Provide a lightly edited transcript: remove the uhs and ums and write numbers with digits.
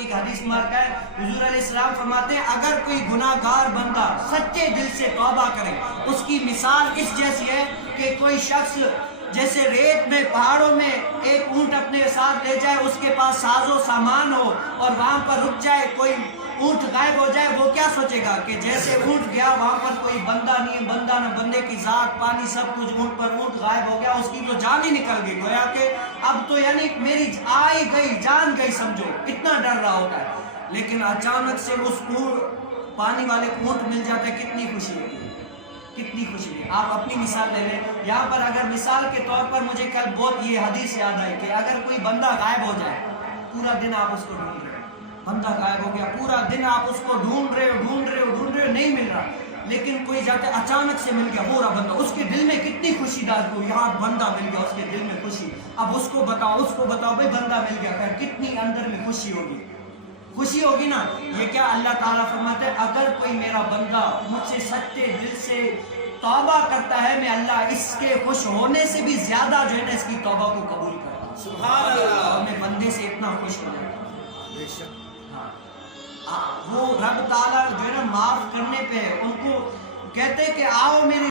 کی ایک حدیث مبارکہ ہے، حضور علیہ السلام فرماتے ہیں اگر کوئی گناہگار بندہ سچے دل سے توبہ کرے، اس کی مثال اس جیسی ہے کہ کوئی شخص جیسے ریت میں پہاڑوں میں ایک اونٹ اپنے ساتھ لے جائے، اس کے پاس ساز و سامان ہو اور وہاں پر رک جائے، کوئی اونٹ غائب ہو جائے، وہ کیا سوچے گا کہ جیسے اونٹ گیا وہاں پر کوئی بندہ نہیں، بندہ نہ بندے کی ذات، پانی سب کچھ اونٹ پر، اونٹ غائب ہو گیا، اس کی تو جان ہی نکل گئی، گویا کہ اب تو یعنی میری آئی گئی جان گئی، سمجھو اتنا ڈر رہا ہوتا ہے۔ لیکن اچانک سے اس پانی والے اونٹ مل جاتا ہے، کتنی خوشی ہوتی ہے، کتنی خوشی ہے۔ آپ اپنی مثال لے لیں، یہاں پر اگر مثال کے طور پر مجھے کل بہت یہ حدیث یاد آئی کہ اگر کوئی بندہ غائب ہو جائے، پورا دن آپ اس کو ڈھونڈ رہے ہیں، بندہ غائب ہو گیا، پورا دن آپ اس کو ڈھونڈ رہے ہو، نہیں مل رہا، لیکن کوئی جا کے اچانک سے مل گیا پورا بندہ، اس کے دل میں کتنی خوشی دار کو یہاں بندہ مل گیا، اس کے دل میں خوشی۔ اب اس کو بتاؤ بھائی بندہ مل گیا، پھر کتنی اندر میں خوشی ہوگی نا۔ یہ کیا اللہ تعالیٰ فرماتے ہیں اگر کوئی میرا بندہ مجھ سے سچے دل سے توبہ کرتا ہے، میں اللہ اس کے خوش ہونے سے بھی زیادہ جو ہے نا اس کی توبہ کو قبول کرتا ہوں۔ سبحان اللہ، اور میں بندے سے اتنا خوش ہو جاتا ہوں۔ بے شک وہ رب تعالیٰ جو ہے نا معاف کرنے پہ ان کو کہتے کہ آؤ میری